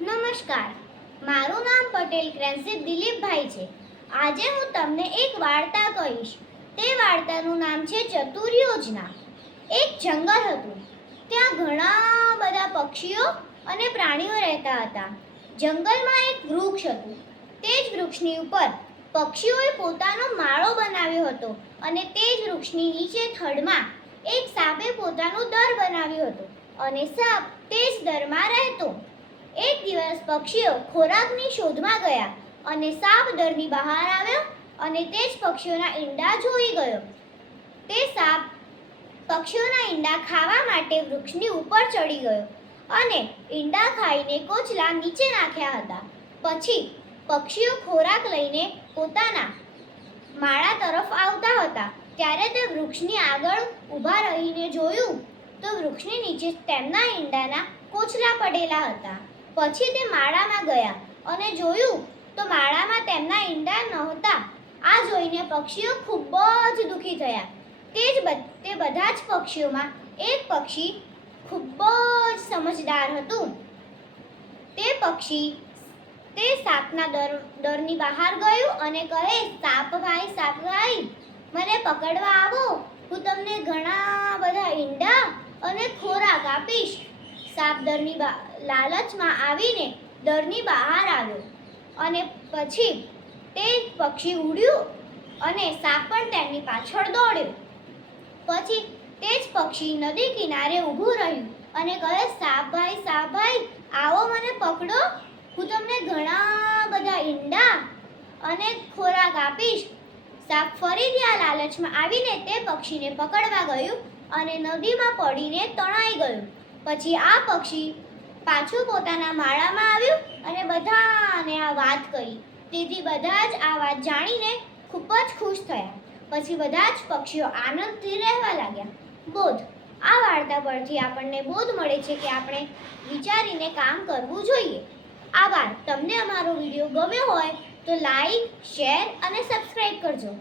નમસ્કાર, મારું નામ પટેલ ક્રાંતિ દિલીપભાઈ છે. આજે હું તમને એક વાર્તા કહીશ. તે વાર્તાનું નામ છે ચતુર યોજના. એક જંગલ હતું. ત્યાં ઘણા બધા પક્ષીઓ અને પ્રાણીઓ રહેતા હતા. જંગલમાં એક વૃક્ષ હતું. તે જ વૃક્ષની ઉપર પક્ષીઓએ પોતાનો માળો બનાવ્યો હતો અને તે જ વૃક્ષની નીચે થડમાં એક સાપે પોતાનું દર બનાવ્યું હતું અને સાપ તે જ દરમાં રહેતો. એક દિવસ પક્ષીઓ ખોરાકની શોધમાં ગયા અને સાપ દરની બહાર આવ્યો અને તે જ પક્ષીઓના ઈંડા જોઈ ગયો. તે સાપ પક્ષીઓના ઈંડા ખાવા માટે વૃક્ષની ઉપર ચડી ગયો અને ઈંડા ખાઈને કોચલા નીચે નાખ્યા હતા. પછી પક્ષીઓ ખોરાક લઈને પોતાના માળા તરફ આવતા હતા. ત્યારે તે વૃક્ષની આગળ ઊભા રહીને જોયું તો વૃક્ષની નીચે તેમના ઈંડાના કોચલા પડેલા હતા. પછી તે માળામાં ગયા અને જોયું તો માળામાં તેમના ઈંડા નહોતા. આ જોઈને પક્ષીઓ ખૂબ જ દુઃખી થયા. તે બધા જ પક્ષીઓમાં એક પક્ષી ખૂબ જ સમજદાર હતું. તે પક્ષી તે સાપના દરની બહાર ગયું અને કહે, સાપ ભાઈ, મને પકડવા આવો. હું તમને ઘણા બધા ઈંડા અને ખોરાક આપીશ. સાપ દરની લાલચમાં આવીને દરની બહાર આવ્યો અને પછી તે પક્ષી ઉડ્યું અને સાપ પણ તેની પાછળ દોડ્યો. પછી તે જ પક્ષી નદી કિનારે ઊભું રહ્યું અને કહે, સાપ ભાઈ, આવો મને પકડો. હું તમને ઘણા બધા ઈંડા અને ખોરાક આપીશ. સાપ ફરીથી આ લાલચમાં આવીને તે પક્ષીને પકડવા ગયું અને નદીમાં પડીને તણાઈ ગયું. પછી આ પક્ષી પાછું પોતાના માળામાં આવ્યું અને બધાને આ વાત કહી. તેથી બધા જ આ વાત જાણીને ખૂબ જ ખુશ થયા. પછી બધા જ પક્ષીઓ આનંદથી રહેવા લાગ્યા. બોધ. આ વાર્તા પરથી આપણને બોધ મળે છે કે આપણે વિચારીને કામ કરવું જોઈએ. આભાર. તમને અમારો વિડીયો ગમ્યો હોય તો લાઈક, શેર અને સબસ્ક્રાઈબ કરજો.